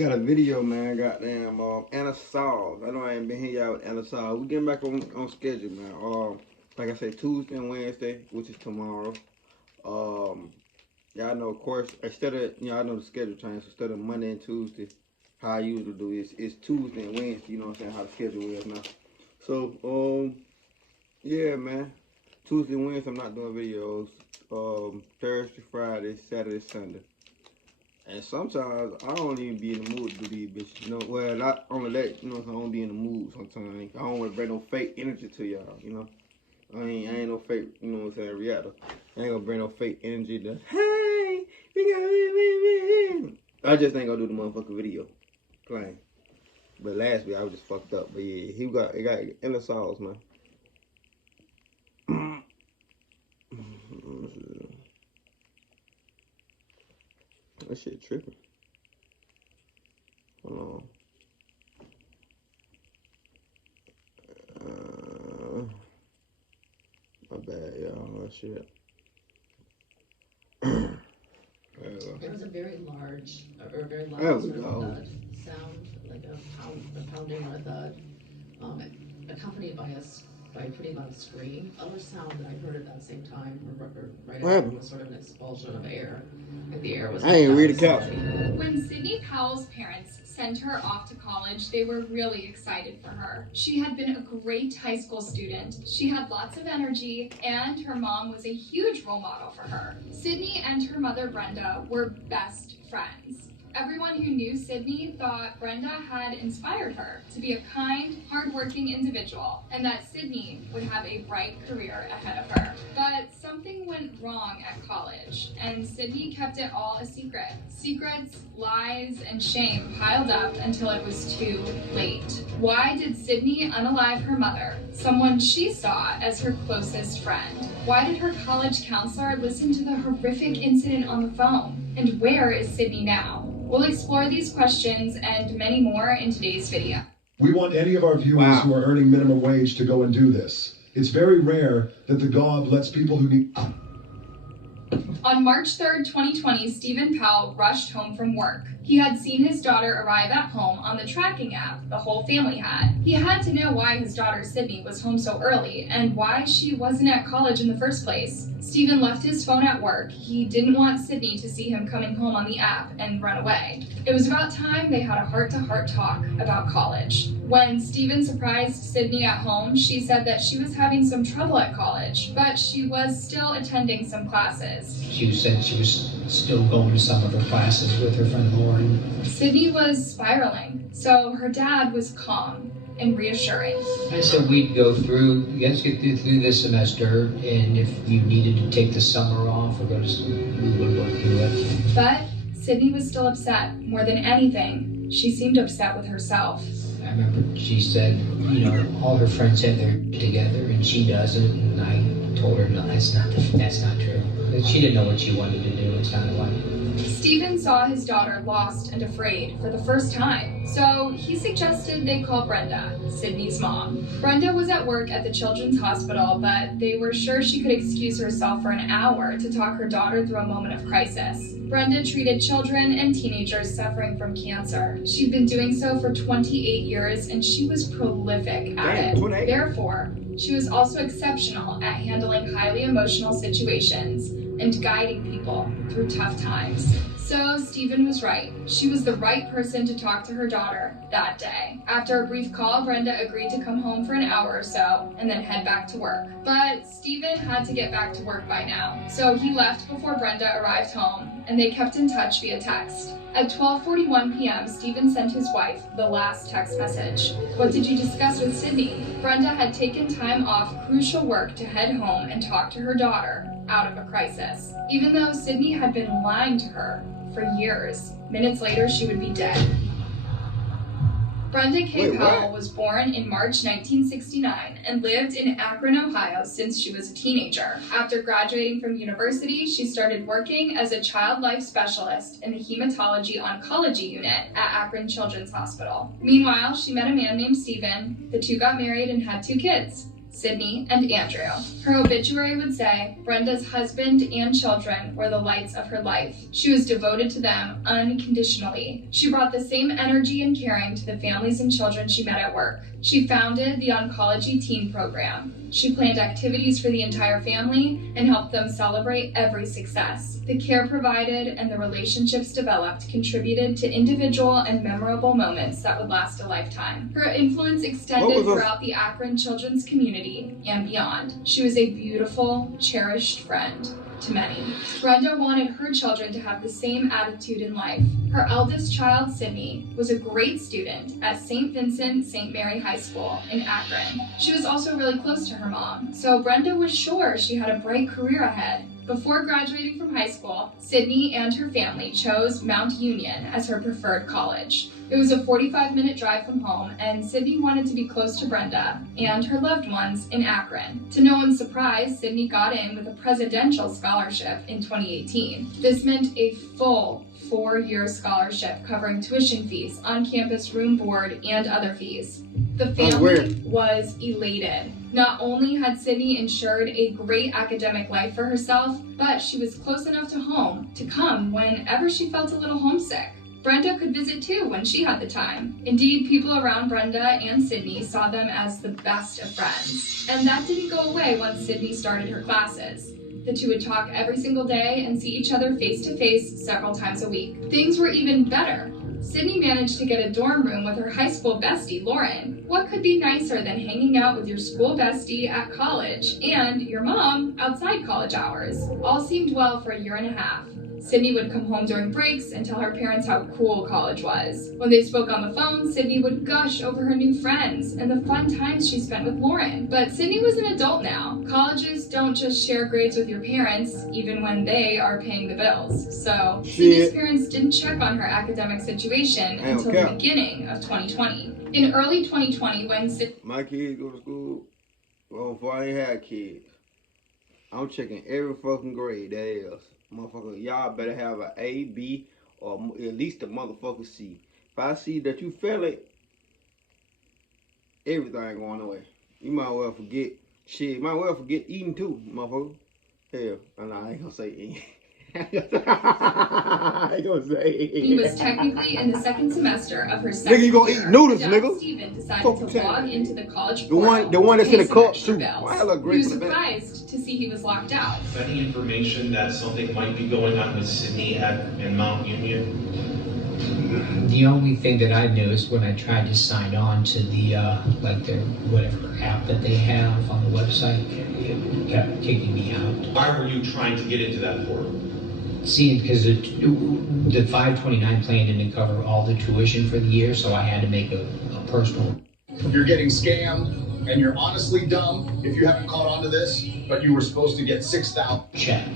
got a video, man. Goddamn, Anna Saws. I know I ain't been here y'all with Anna Saws. We getting back on schedule, man. Like I said, Tuesday and Wednesday, which is tomorrow. Y'all know, of course, instead of I know the schedule change. So instead of Monday and Tuesday, how I usually do it's Tuesday and Wednesday. You know what I'm saying? How the schedule is now. So yeah, man. Tuesday and Wednesday, I'm not doing videos. Thursday, Friday, Saturday, Sunday. And sometimes I don't even be in the mood to do these bitches. You know, well, not only that, you know, I don't be in the mood sometimes. I don't want to bring no fake energy to y'all, you know. I ain't no fake, you know what I'm saying, reactor. I ain't gonna bring no fake energy to, hey, we got, I just ain't gonna do the motherfucking video. Plain. But last week I was just fucked up. But yeah, he got endless sauce, man. That shit tripping. Hold on. My bad, y'all. That shit. There was a very large, or very loud sort of thud sound, like a pounding or a thud, accompanied by a pretty loud scream. Other sound that I heard at that same time, or right after, was sort of an expulsion of air. Like the air was. I ain't read the couch. When Sydney Powell's parents sent her off to college, they were really excited for her. She had been a great high school student. She had lots of energy, and her mom was a huge role model for her. Sydney and her mother Brenda were best friends. Everyone who knew Sydney thought Brenda had inspired her to be a kind, hardworking individual, and that Sydney would have a bright career ahead of her. But something went wrong at college, and Sydney kept it all a secret. Secrets, lies, and shame piled up until it was too late. Why did Sydney unalive her mother, someone she saw as her closest friend? Why did her college counselor listen to the horrific incident on the phone? And where is Sydney now? We'll explore these questions and many more in today's video. We want any of our viewers who are earning minimum wage to go and do this. It's very rare that the GOB lets people who need... On March 3rd, 2020, Stephen Powell rushed home from work. He had seen his daughter arrive at home on the tracking app the whole family had. He had to know why his daughter Sydney was home so early and why she wasn't at college in the first place. Stephen left his phone at work. He didn't want Sydney to see him coming home on the app and run away. It was about time they had a heart-to-heart talk about college. When Stephen surprised Sydney at home, she said that she was having some trouble at college, but she was still attending some classes. She said she was still going to some of her classes with her friend Lauren. Sydney was spiraling, so her dad was calm and reassuring. I said we'd go through, let's get through this semester, and if you needed to take the summer off or go to school, we would work through it. But Sydney was still upset. More than anything, she seemed upset with herself. I remember she said, you know, all her friends have their together and she doesn't, and I told her, no, that's not true. She didn't know what she wanted to do, it sounded like. Stephen saw his daughter lost and afraid for the first time, so he suggested they call Brenda, Sydney's mom. Brenda was at work at the Children's Hospital, but they were sure she could excuse herself for an hour to talk her daughter through a moment of crisis. Brenda treated children and teenagers suffering from cancer. She'd been doing so for 28 years, and she was prolific at it. Therefore, she was also exceptional at handling highly emotional situations and guiding people through tough times. So Stephen was right. She was the right person to talk to her daughter that day. After a brief call, Brenda agreed to come home for an hour or so and then head back to work. But Stephen had to get back to work by now, so he left before Brenda arrived home, and they kept in touch via text. At 12:41 p.m., Stephen sent his wife the last text message. What did you discuss with Sydney? Brenda had taken time off crucial work to head home and talk to her daughter out of a crisis. Even though Sydney had been lying to her for years, minutes later she would be dead. Brenda K. Powell was born in March 1969 and lived in Akron, Ohio since she was a teenager. After graduating from university, she started working as a child life specialist in the hematology oncology unit at Akron Children's Hospital. Meanwhile, she met a man named Stephen. The two got married and had 2 kids. Sydney, and Andrew. Her obituary would say, Brenda's husband and children were the lights of her life. She was devoted to them unconditionally. She brought the same energy and caring to the families and children she met at work. She founded the Oncology Teen Program. She planned activities for the entire family and helped them celebrate every success. The care provided and the relationships developed contributed to individual and memorable moments that would last a lifetime. Her influence extended throughout the Akron children's community and beyond. She was a beautiful, cherished friend to many. Brenda wanted her children to have the same attitude in life. Her eldest child, Sydney, was a great student at St. Vincent St. Mary High School in Akron. She was also really close to her mom, so Brenda was sure she had a bright career ahead. Before graduating from high school, Sydney and her family chose Mount Union as her preferred college. It was a 45-minute drive from home, and Sydney wanted to be close to Brenda and her loved ones in Akron. To no one's surprise, Sydney got in with a presidential scholarship in 2018. This meant a full 4-year scholarship covering tuition fees, on-campus room board, and other fees. The family was elated. Not only had Sydney ensured a great academic life for herself, but she was close enough to home to come whenever she felt a little homesick. Brenda could visit too when she had the time. Indeed, people around Brenda and Sydney saw them as the best of friends. And that didn't go away once Sydney started her classes. The two would talk every single day and see each other face to face several times a week. Things were even better. Sydney managed to get a dorm room with her high school bestie, Lauren. What could be nicer than hanging out with your school bestie at college and your mom outside college hours? All seemed well for a year and a half. Sydney would come home during breaks and tell her parents how cool college was. When they spoke on the phone, Sydney would gush over her new friends and the fun times she spent with Lauren. But Sydney was an adult now. Colleges don't just share grades with your parents, even when they are paying the bills. So Sydney's parents didn't check on her academic situation until the beginning of 2020. In early 2020, when my kids go to school, well, before I ain't had kids, I'm checking every fucking grade that is. Motherfucker, y'all better have an A, B, or at least a motherfucker C. If I see that you fail it, everything going away. You might well forget shit. You might well forget eating too, motherfucker. Hell, I ain't gonna say eating. I ain't gonna say eating. He was technically in the second semester of her second year. Nigga, you gonna eat noodles, nigga. Steven decided to log into the college portal. The one that's in the cup too. He was surprised to see he was locked out. Any information that something might be going on with Sydney in Mount Union? The only thing that I knew is when I tried to sign on to the like their whatever app that they have on the website, it kept kicking me out. Why were you trying to get into that portal? See, because the 529 plan didn't cover all the tuition for the year, so I had to make a personal. You're getting scammed, and you're honestly dumb if you haven't caught on to this, but you were supposed to get 6,000. Check.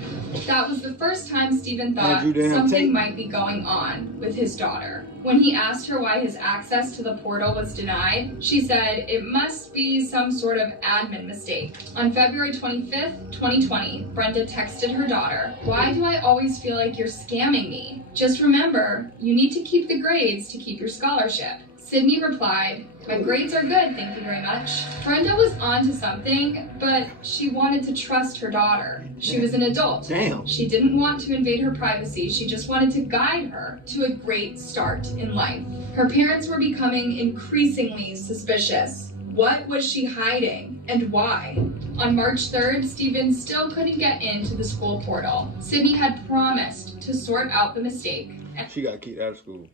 That was the first time Steven thought something might be going on with his daughter. When he asked her why his access to the portal was denied, she said it must be some sort of admin mistake. On February 25th, 2020, Brenda texted her daughter, "Why do I always feel like you're scamming me? Just remember, you need to keep the grades to keep your scholarship." Sydney replied, "My grades are good, thank you very much." Brenda was onto something, but she wanted to trust her daughter. She was an adult. Damn. She didn't want to invade her privacy. She just wanted to guide her to a great start in life. Her parents were becoming increasingly suspicious. What was she hiding, and why? On March 3rd, Steven still couldn't get into the school portal. Sydney had promised to sort out the mistake. She got kicked out of school.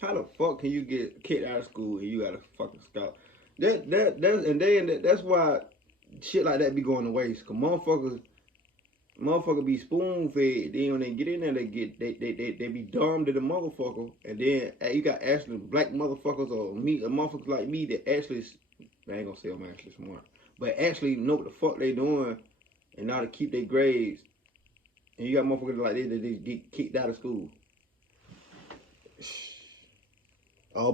How the fuck can you get kicked out of school and you got a fucking scout? That's why shit like that be going to waste. Cause motherfuckers be spoon fed. Then when they get in there, they be dumb to the motherfucker. And then you got actually black motherfuckers or motherfuckers like me that actually, I ain't gonna say I'm actually smart, but actually know what the fuck they doing and now to keep their grades. And you got motherfuckers like this that they get kicked out of school.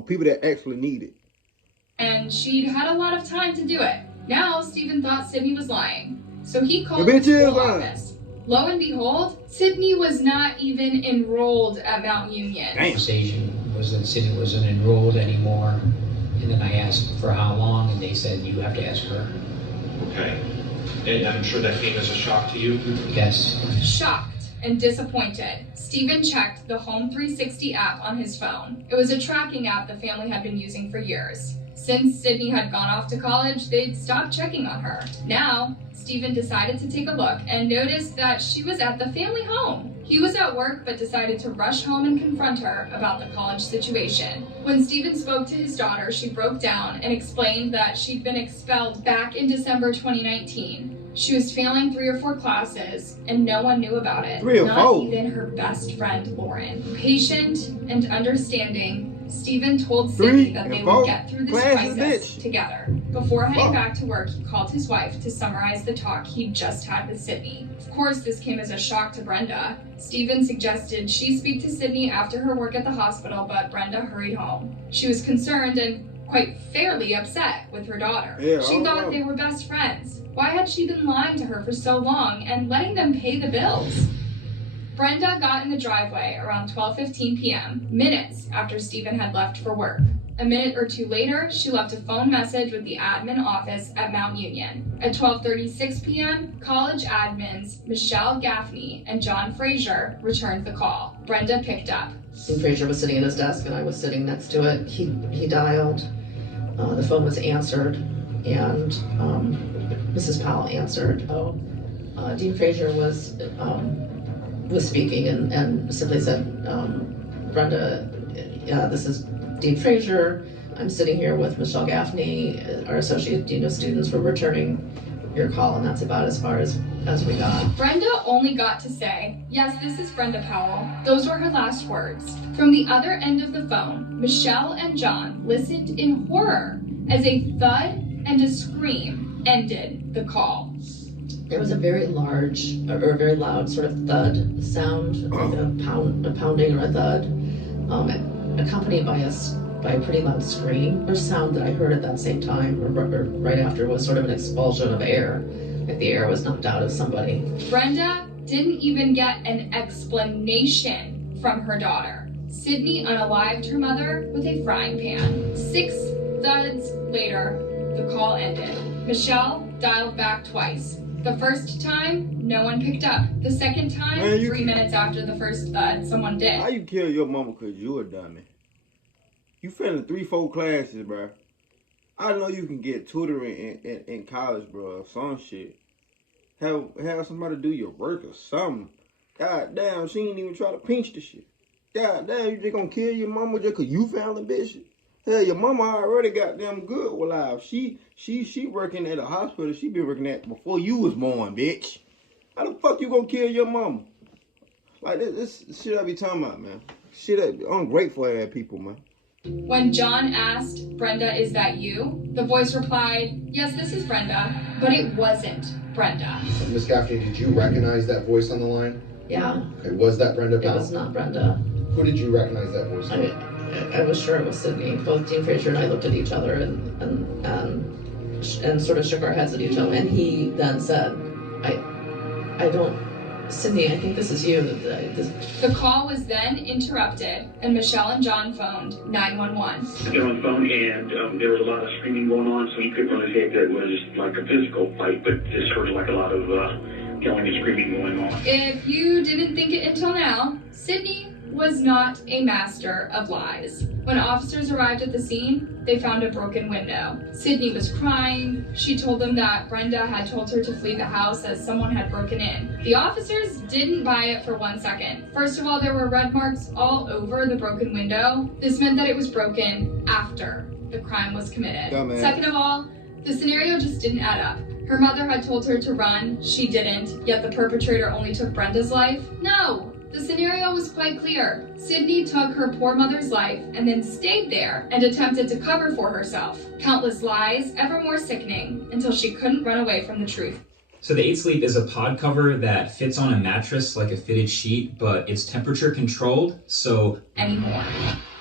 People that actually need it. And she'd had a lot of time to do it. Now, Steven thought Sydney was lying. So he called the the school office. Lo and behold, Sydney was not even enrolled at Mount Union. The conversation was that Sydney wasn't enrolled anymore. And then I asked for how long, and they said, you have to ask her. Okay. And I'm sure that came as a shock to you? Yes. Shocked and disappointed, Stephen checked the Home 360 app on his phone. It was a tracking app the family had been using for years. Since Sydney had gone off to college, they'd stopped checking on her. Now, Stephen decided to take a look and noticed that she was at the family home. He was at work but decided to rush home and confront her about the college situation. When Stephen spoke to his daughter, she broke down and explained that she'd been expelled back in December 2019. She was failing 3 or 4 classes, and no one knew about it. 3 or Not 4? even her best friend, Lauren. Patient and understanding, Stephen told 3 Sydney that and they 4 would get through this classes, crisis bitch. together. Before heading Fuck. back to work, he called his wife to summarize the talk he'd just had with Sydney. Of course, this came as a shock to Brenda. Stephen suggested she speak to Sydney after her work at the hospital, but Brenda hurried home. She was concerned and quite fairly upset with her daughter. Yeah, She thought they were best friends. Why had she been lying to her for so long and letting them pay the bills? Brenda got in the driveway around 12:15 p.m., minutes after Stephen had left for work. A minute or 2 later, she left a phone message with the admin office at Mount Union. At 12:36 p.m., college admins Michelle Gaffney and John Frazier returned the call. Brenda picked up. Dean Frazier was sitting at his desk and I was sitting next to it. He dialed. The phone was answered, and Mrs. Powell answered. Dean Frazier was speaking and simply said, Brenda, this is Dean Frazier. I'm sitting here with Michelle Gaffney, our associate dean of students. We're returning your call, and that's about as far as we got. Brenda only got to say, "Yes, this is Brenda Powell." Those were her last words. From the other end of the phone, Michelle and John listened in horror as a thud and a scream ended the call. There was a very large, or a very loud sort of thud sound, like a pounding or a thud, accompanied by a pretty loud scream. The sound that I heard at that same time, or right after, was sort of an expulsion of air, like the air was knocked out of somebody. Brenda didn't even get an explanation from her daughter. Sydney unalived her mother with a frying pan. 6 thuds later, the call ended. Michelle dialed back twice. The first time, no one picked up. The second time, Man, 3 minutes after the first thud, someone did. How you kill your mama cause you a dummy? You failing 3-4 classes, bro. I know you can get tutoring in college, bro, or some shit. Have somebody do your work or something. God damn, she ain't even try to pinch the shit. God damn, you just gonna kill your mama just cause you found a bitch? Hell, your mama already goddamn good alive. She working at a hospital she been working at before you was born, bitch. How the fuck you gonna kill your mama? Like this shit I be talking about, man. Shit, ungrateful ass people, man. When John asked, "Brenda, is that you?" the voice replied, "Yes, this is Brenda," but it wasn't Brenda. Miss Gaffney, did you recognize that voice on the line? Yeah, Okay, was that Brenda it Powell? was not Brenda. Who did you recognize that voice? I was sure it was Sydney. Both Dean Frazier and I looked at each other and sort of shook our heads at each other. And he then said, I don't, Sydney, I think this is you. The call was then interrupted, and Michelle and John phoned 911. I got on the phone, and there was a lot of screaming going on, so you couldn't really say if it was like a physical fight, but just sort of like a lot of yelling and screaming going on. If you didn't think it until now, Sydney was not a master of lies. When officers arrived at the scene, they found a broken window. Sydney was crying. She told them that Brenda had told her to flee the house as someone had broken in. The officers didn't buy it for 1 second. First of all, there were red marks all over the broken window. This meant that it was broken after the crime was committed. Dumbass. Second of all, the scenario just didn't add up. Her mother had told her to run, she didn't, yet the perpetrator only took Brenda's life? No! The scenario was quite clear. Sydney took her poor mother's life and then stayed there and attempted to cover for herself. Countless lies, ever more sickening, until she couldn't run away from the truth. So the 8 Sleep is a pod cover that fits on a mattress like a fitted sheet, but it's temperature controlled, so... Anymore.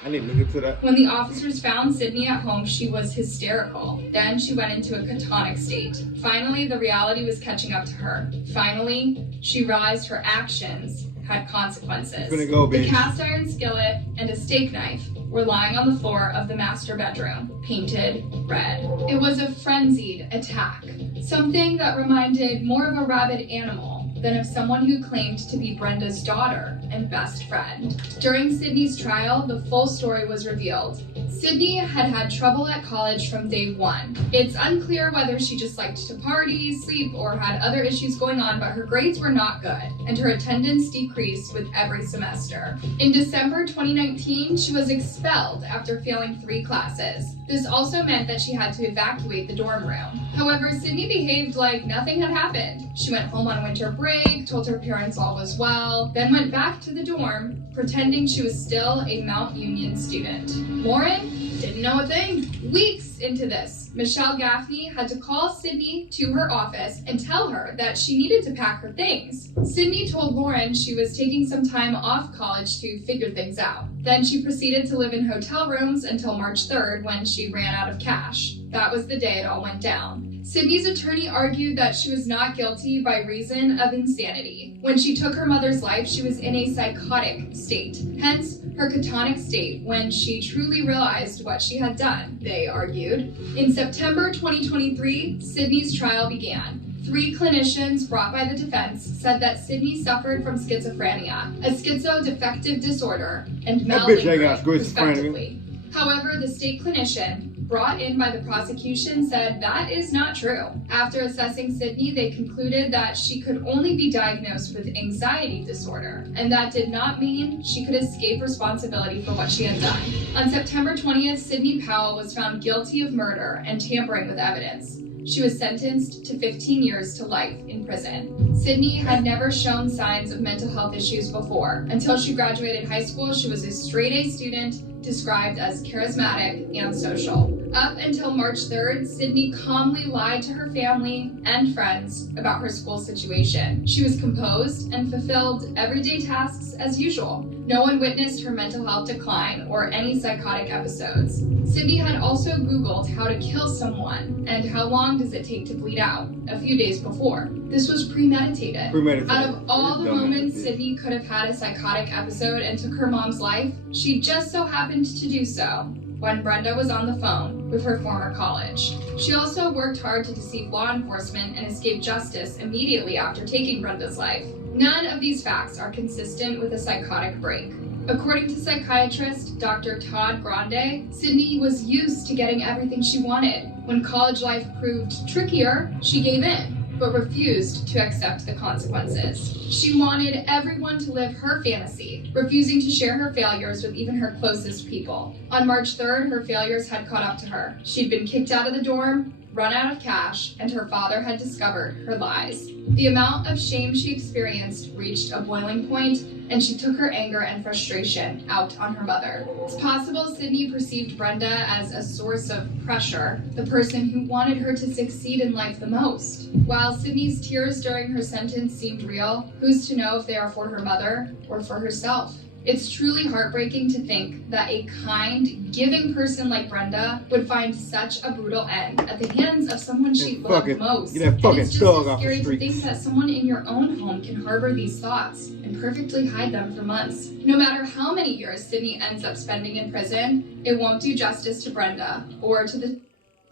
I need to look into that. When the officers found Sydney at home, she was hysterical. Then she went into a catatonic state. Finally, the reality was catching up to her. Finally, she realized her actions had consequences. Gonna go, The bitch. cast iron skillet and a steak knife were lying on the floor of the master bedroom, painted red. It was a frenzied attack, something that reminded more of a rabid animal than of someone who claimed to be Brenda's daughter and best friend. During Sydney's trial, the full story was revealed. Sydney had had trouble at college from day one. It's unclear whether she just liked to party, sleep, or had other issues going on, but her grades were not good, and her attendance decreased with every semester. In December 2019, she was expelled after failing 3 classes. This also meant that she had to evacuate the dorm room. However, Sydney behaved like nothing had happened. She went home on winter break, told her parents all was well, then went back to the dorm, pretending she was still a Mount Union student. Lauren didn't know a thing. Weeks into this, Michelle Gaffney had to call Sydney to her office and tell her that she needed to pack her things. Sydney told Lauren she was taking some time off college to figure things out. Then she proceeded to live in hotel rooms until March 3rd when she ran out of cash. That was the day it all went down. Sydney's attorney argued that she was not guilty by reason of insanity. When she took her mother's life, she was in a psychotic state, hence her catonic state when she truly realized what she had done, they argued. In September 2023, Sydney's trial began. 3 clinicians brought by the defense said that Sydney suffered from schizophrenia, a schizoaffective disorder, and malingering, respectively. However, the state clinician brought in by the prosecution said that is not true. After assessing Sydney, they concluded that she could only be diagnosed with anxiety disorder, and that did not mean she could escape responsibility for what she had done. On September 20th, Sydney Powell was found guilty of murder and tampering with evidence. She was sentenced to 15 years to life in prison. Sydney had never shown signs of mental health issues before. Until she graduated high school, she was a straight-A student, described as charismatic and social. Up until March 3rd, Sydney calmly lied to her family and friends about her school situation. She was composed and fulfilled everyday tasks as usual. No one witnessed her mental health decline or any psychotic episodes. Sydney had also Googled how to kill someone and how long does it take to bleed out a few days before. This was premeditated. Out of all the moments Sydney could have had a psychotic episode and took her mom's life, she just so happened to do so when Brenda was on the phone with her former college. She also worked hard to deceive law enforcement and escape justice immediately after taking Brenda's life. None of these facts are consistent with a psychotic break. According to psychiatrist Dr. Todd Grande, Sydney was used to getting everything she wanted. When college life proved trickier, she gave in, but refused to accept the consequences. She wanted everyone to live her fantasy, refusing to share her failures with even her closest people. On March 3rd, her failures had caught up to her. She'd been kicked out of the dorm, run out of cash, and her father had discovered her lies. The amount of shame she experienced reached a boiling point, and she took her anger and frustration out on her mother. It's possible Sydney perceived Brenda as a source of pressure, the person who wanted her to succeed in life the most. While Sydney's tears during her sentence seemed real, who's to know if they are for her mother or for herself? It's truly heartbreaking to think that a kind, giving person like Brenda would find such a brutal end at the hands of someone she loved most. And it's just so scary to think that someone in your own home can harbor these thoughts and perfectly hide them for months. No matter how many years Sydney ends up spending in prison, it won't do justice to Brenda or to the...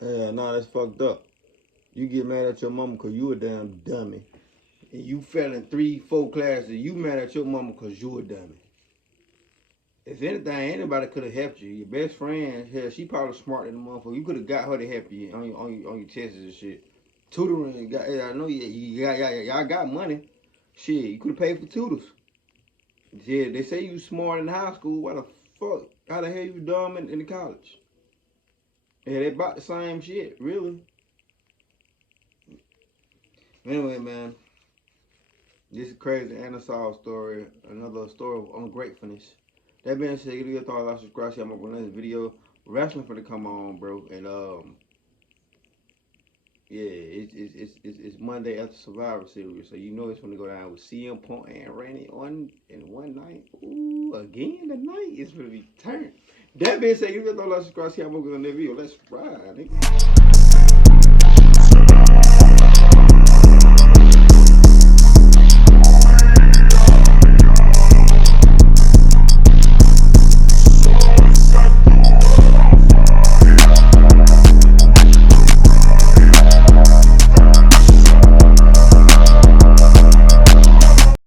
Yeah, nah, that's fucked up. You get mad at your mama because you a damn dummy. And you fell in 3-4 classes. You mad at your mama because you a dummy. If anything, anybody could have helped you. Your best friend, hell, she probably smarter than the motherfucker. You could have got her to help you on your tests and shit. Tutoring, I know y'all got money. Shit, you could have paid for tutors. Yeah, they say you smart in high school. Why the fuck? How the hell you dumb in the college? Yeah, they about the same shit, really. Anyway, man, this is crazy Anasol story. Another story on gratefulness. That being said, give your thoughts, like, subscribe, share my next video. Wrestling for to come on, bro, and yeah, it's Monday after Survivor Series, so you know it's gonna go down with CM Punk and Randy in one night. Ooh, again tonight it's gonna be turned. That being said, give your thoughts, like, subscribe, share my next video. Let's ride, nigga.